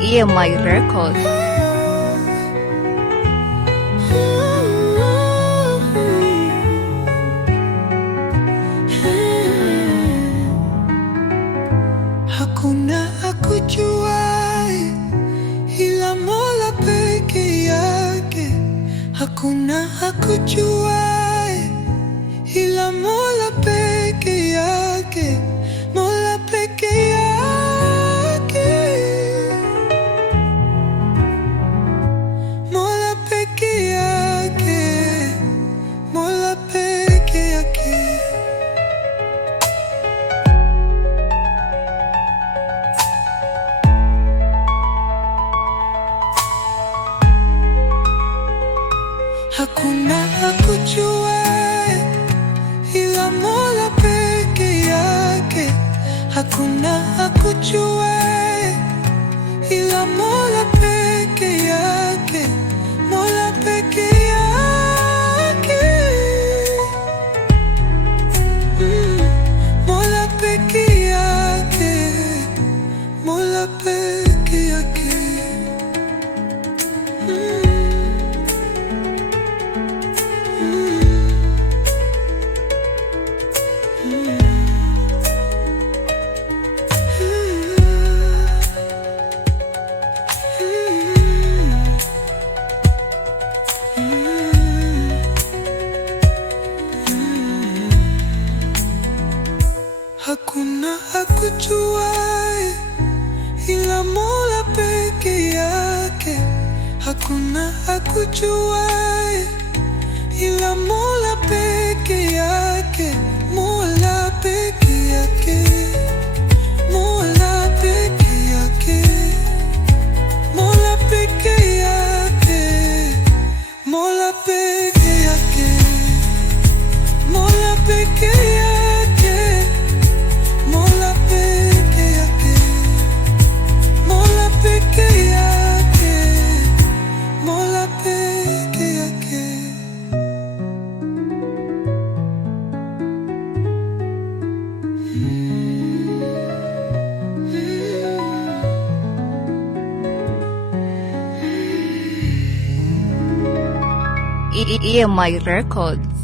EMI Records. Hakuna akujuaye ila Mola peke yake. Hakuna akujuaye ila Mola peke yake. Mola peke yake. Mola peke yake. Mola peke yake. Hakuna akujuaye ila Mola peke yake. Hakuna akujuaye ila Mola peke yake. Mola peke yake. Mola peke yake. Mola peke yake. Hakuna akujuaye ila Mola peke yake. Hakuna akujuaye ila Mola peke yake. Mola peke yake. Mola peke yake. Mola peke yake. Mola peke yake. Mola peke yake. Mola peke yake. Mola peke yake. Mola peke yake. EMI Records.